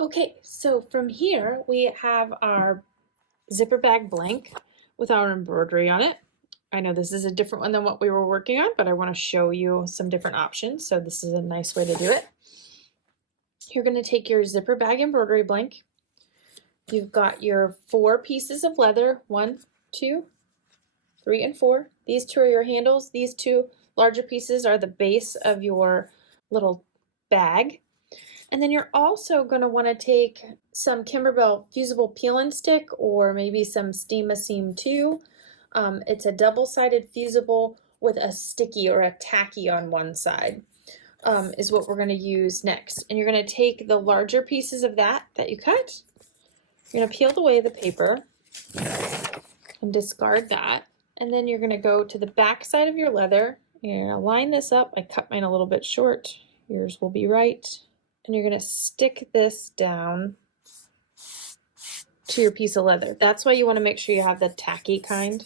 Okay, so from here we have our zipper bag blank with our embroidery on it. I know this is a different one than what we were working on, but I want to show you some different options. So this is a nice way to do it. You're going to take your zipper bag embroidery blank. You've got your 4 pieces of leather, 1, 2, 3, and 4. These 2 are your handles. These 2 larger pieces are the base of your little bag. And then you're also going to want to take some Kimberbell fusible peel and stick, or maybe some Steam-A-Seam 2. It's a double-sided fusible with a sticky or a tacky on one side, is what we're going to use next. And you're going to take the larger pieces of that you cut. You're going to peel away the paper and discard that. And then you're going to go to the back side of your leather. You're going to line this up. I cut mine a little bit short. Yours will be right. And you're going to stick this down to your piece of leather. That's why you want to make sure you have the tacky kind.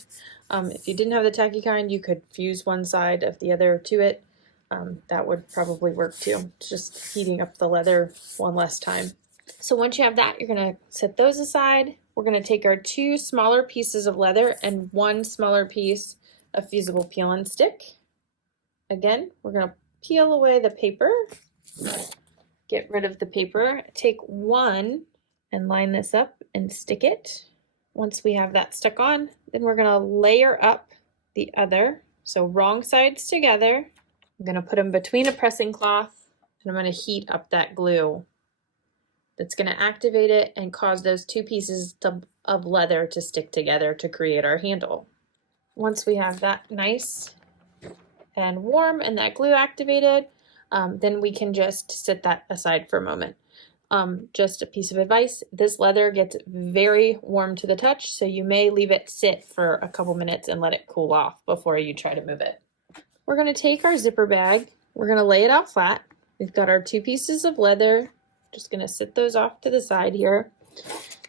If you didn't have the tacky kind, you could fuse one side of the other to it. That would probably work too. It's just heating up the leather one less time. So once you have that, you're going to set those aside. We're going to take our 2 smaller pieces of leather and 1 smaller piece of fusible peel and stick. Again, we're going to peel away the paper. Get rid of the paper. Take 1 and line this up and stick it. Once we have that stuck on, then we're going to layer up the other. So wrong sides together. I'm going to put them between a pressing cloth, and I'm going to heat up that glue. That's going to activate it and cause those 2 pieces of leather to stick together to create our handle. Once we have that nice and warm and that glue activated, then we can just set that aside for a moment. Just a piece of advice, this leather gets very warm to the touch, so you may leave it sit for a couple minutes and let it cool off before you try to move it. We're going to take our zipper bag, we're going to lay it out flat. We've got our 2 pieces of leather, just going to sit those off to the side here.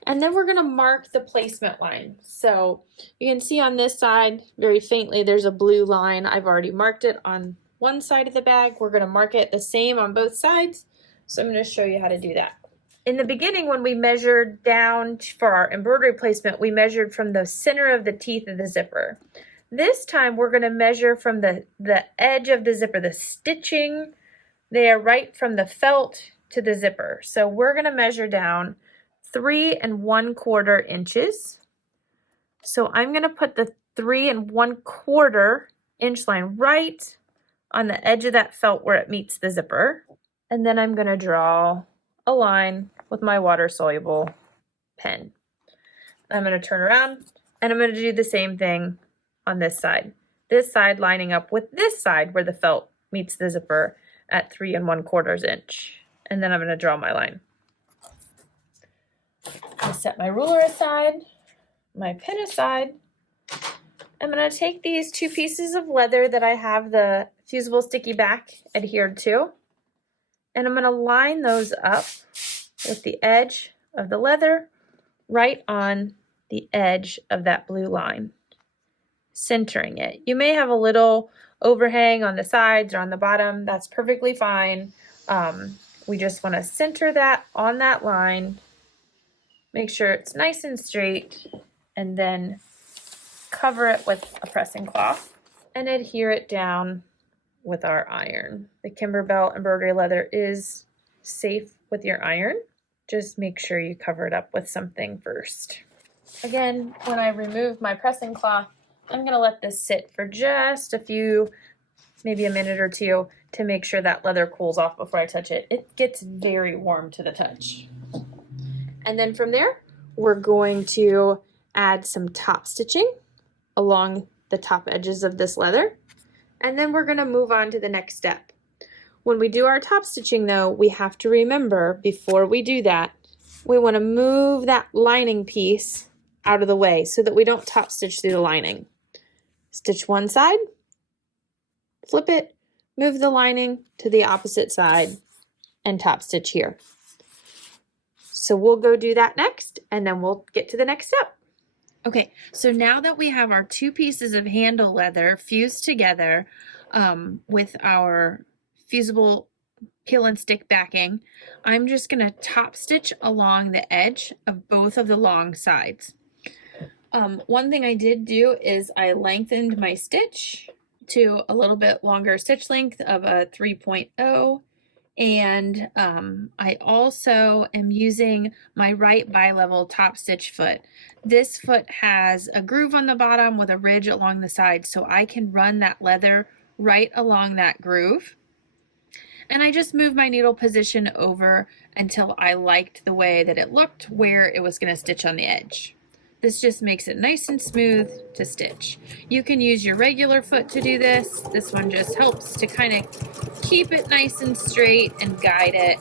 And then we're going to mark the placement line. So you can see on this side, very faintly, there's a blue line. I've already marked it on one side of the bag. We're going to mark it the same on both sides. So I'm going to show you how to do that. In the beginning, when we measured down for our embroidery placement, we measured from the center of the teeth of the zipper. This time, we're going to measure from the edge of the zipper, the stitching there, right from the felt to the zipper. So we're going to measure down 3 1/4 inches. So I'm going to put the 3 1/4 inch line right on the edge of that felt where it meets the zipper. And then I'm going to draw a line with my water-soluble pen. I'm going to turn around and I'm going to do the same thing on this side. This side lining up with this side where the felt meets the zipper at 3 1/4 inch. And then I'm going to draw my line. I set my ruler aside, my pen aside. I'm going to take these 2 pieces of leather that I have the fusible sticky back adhered to, and I'm going to line those up with the edge of the leather right on the edge of that blue line, centering it. You may have a little overhang on the sides or on the bottom. That's perfectly fine. We just want to center that on that line, make sure it's nice and straight, and then cover it with a pressing cloth and adhere it down with our iron. The Kimberbell embroidery leather is safe with your iron. Just make sure you cover it up with something first. Again, when I remove my pressing cloth, I'm going to let this sit for just a few, maybe a minute or 2, to make sure that leather cools off before I touch it. It gets very warm to the touch. And then from there, we're going to add some top stitching along the top edges of this leather. And then we're going to move on to the next step. When we do our top stitching though, we have to remember before we do that, we want to move that lining piece out of the way so that we don't top stitch through the lining. Stitch one side, flip it, move the lining to the opposite side, and top stitch here. So we'll go do that next, and then we'll get to the next step. Okay, so now that we have our 2 pieces of handle leather fused together with our fusible peel and stick backing, I'm just going to top stitch along the edge of both of the long sides. One thing I did do is I lengthened my stitch to a little bit longer stitch length of a 3.0, and I also am using my right bi-level top stitch foot. This foot has a groove on the bottom with a ridge along the side, so I can run that leather right along that groove. And I just moved my needle position over until I liked the way that it looked where it was going to stitch on the edge. This just makes it nice and smooth to stitch. You can use your regular foot to do this. This one just helps to kind of keep it nice and straight and guide it.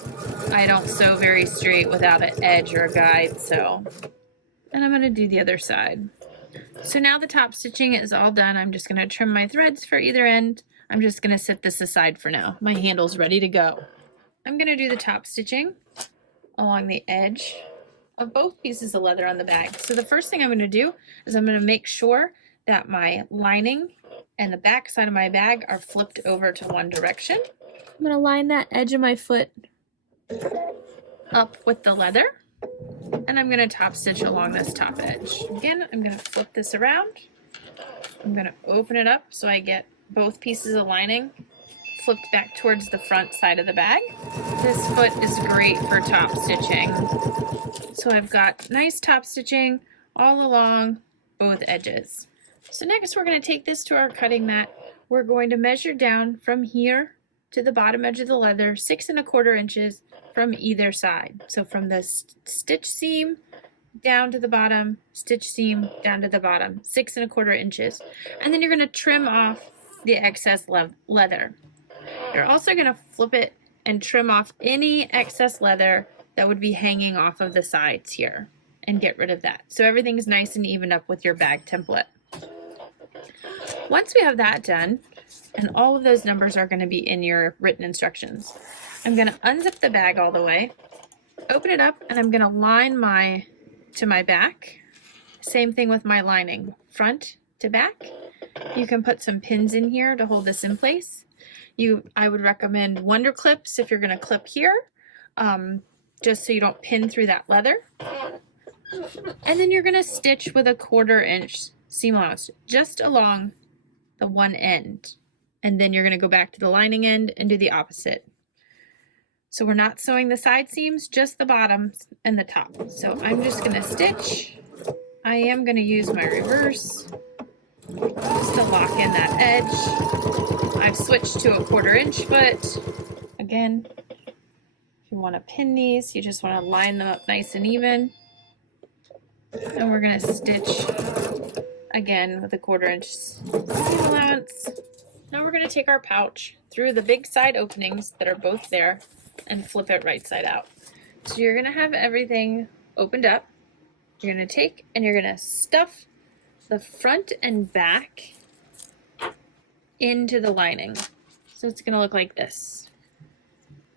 I don't sew very straight without an edge or a guide, so. And I'm going to do the other side. So now the top stitching is all done. I'm just going to trim my threads for either end. I'm just going to set this aside for now. My handle's ready to go. I'm going to do the top stitching along the edge of both pieces of leather on the bag. So the first thing I'm going to do is I'm going to make sure that my lining and the back side of my bag are flipped over to one direction. I'm going to line that edge of my foot up with the leather, and I'm going to top stitch along this top edge. Again, I'm going to flip this around. I'm going to open it up so I get both pieces of lining flipped back towards the front side of the bag. This foot is great for top stitching. So I've got nice top stitching all along both edges. So next we're going to take this to our cutting mat. We're going to measure down from here to the bottom edge of the leather 6 1/4 inches from either side. So from the stitch seam down to the bottom, stitch seam down to the bottom, 6 1/4 inches. And then you're going to trim off the excess leather. You're also going to flip it and trim off any excess leather that would be hanging off of the sides here and get rid of that. So everything's nice and evened up with your bag template. Once we have that done, and all of those numbers are going to be in your written instructions, I'm going to unzip the bag all the way, open it up, and I'm going to line to my back. Same thing with my lining, front to back. You can put some pins in here to hold this in place. I would recommend Wonder clips if you're going to clip here, just so you don't pin through that leather. And then you're going to stitch with a 1/4 inch seam allowance just along the one end. And then you're going to go back to the lining end and do the opposite. So we're not sewing the side seams, just the bottoms and the top. So I'm just going to stitch. I am going to use my reverse just to lock in that edge. I've switched to a 1/4 inch foot. Again, if you want to pin these, you just want to line them up nice and even. And we're going to stitch again with a 1/4 inch seam allowance. Now we're going to take our pouch through the big side openings that are both there and flip it right side out. So you're going to have everything opened up. You're going to take and you're going to stuff the front and back into the lining. So it's going to look like this.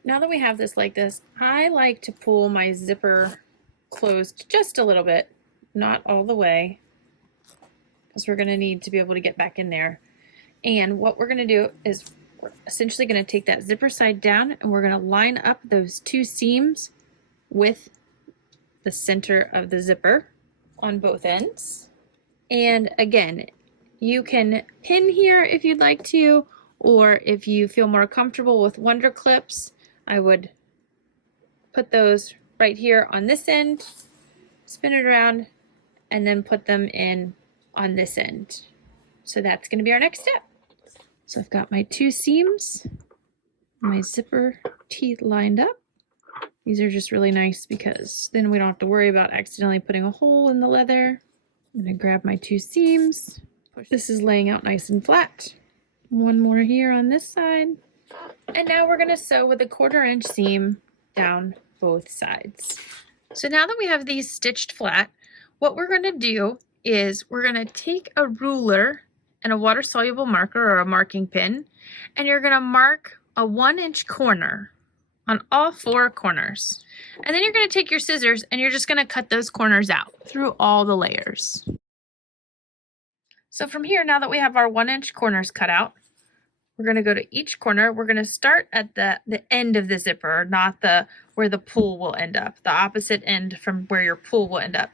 Now that we have this like this, I like to pull my zipper closed just a little bit, not all the way, because we're going to need to be able to get back in there. And what we're going to do is we're essentially going to take that zipper side down and we're going to line up those two seams with the center of the zipper on both ends. And again, you can pin here if you'd like to, or if you feel more comfortable with Wonder clips, I would put those right here on this end, spin it around, and then put them in on this end. So that's going to be our next step. So I've got my two seams, my zipper teeth lined up. These are just really nice because then we don't have to worry about accidentally putting a hole in the leather. I'm going to grab my two seams. This is laying out nice and flat. One more here on this side. And now we're going to sew with a 1/4 inch seam down both sides. So now that we have these stitched flat, what we're going to do is we're going to take a ruler and a water-soluble marker or a marking pin, and you're going to mark a 1 inch corner on all 4 corners. And then you're going to take your scissors and you're just going to cut those corners out through all the layers. So from here, now that we have our 1 inch corners cut out, we're going to go to each corner. We're going to start at the end of the zipper, not where the pull will end up, the opposite end from where your pull will end up.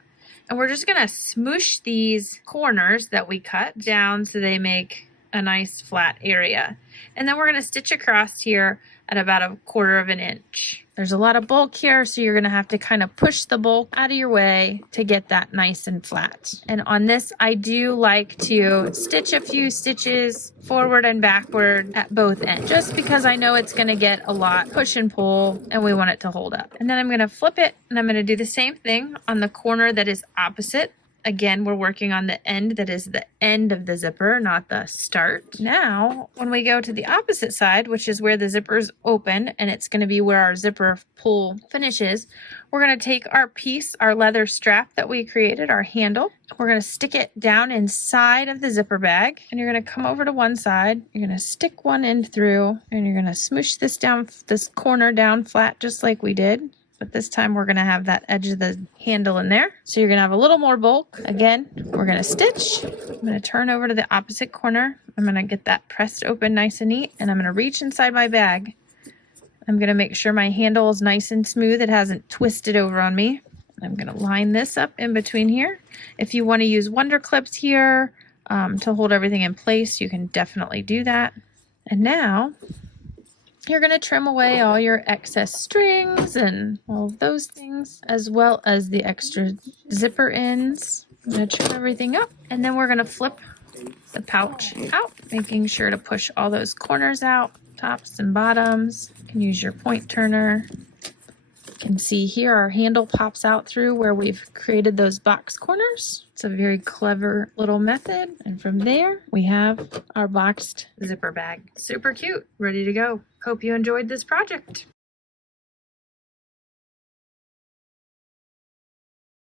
And we're just going to smoosh these corners that we cut down so they make a nice flat area. And then we're going to stitch across here at about 1/4 inch. There's a lot of bulk here, so you're going to have to kind of push the bulk out of your way to get that nice and flat. And on this, I do like to stitch a few stitches forward and backward at both ends, just because I know it's going to get a lot push and pull and we want it to hold up. And then I'm going to flip it and I'm going to do the same thing on the corner that is opposite. Again, we're working on the end that is the end of the zipper, not the start. Now, when we go to the opposite side, which is where the zipper's open, and it's going to be where our zipper pull finishes, we're going to take our piece, our leather strap that we created, our handle. We're going to stick it down inside of the zipper bag, and you're going to come over to one side. You're going to stick one end through, and you're going to smoosh this down, this corner down flat, just like we did. But this time we're going to have that edge of the handle in there. So you're going to have a little more bulk. Again, we're going to stitch. I'm going to turn over to the opposite corner. I'm going to get that pressed open nice and neat. And I'm going to reach inside my bag. I'm going to make sure my handle is nice and smooth. It hasn't twisted over on me. I'm going to line this up in between here. If you want to use wonder clips here to hold everything in place, you can definitely do that. And now you're going to trim away all your excess strings and all of those things, as well as the extra zipper ends. I'm going to trim everything up, and then we're going to flip the pouch out, making sure to push all those corners out, tops and bottoms. You can use your point turner. You can see here our handle pops out through where we've created those box corners. It's a very clever little method. And from there, we have our boxed zipper bag. Super cute, ready to go. Hope you enjoyed this project.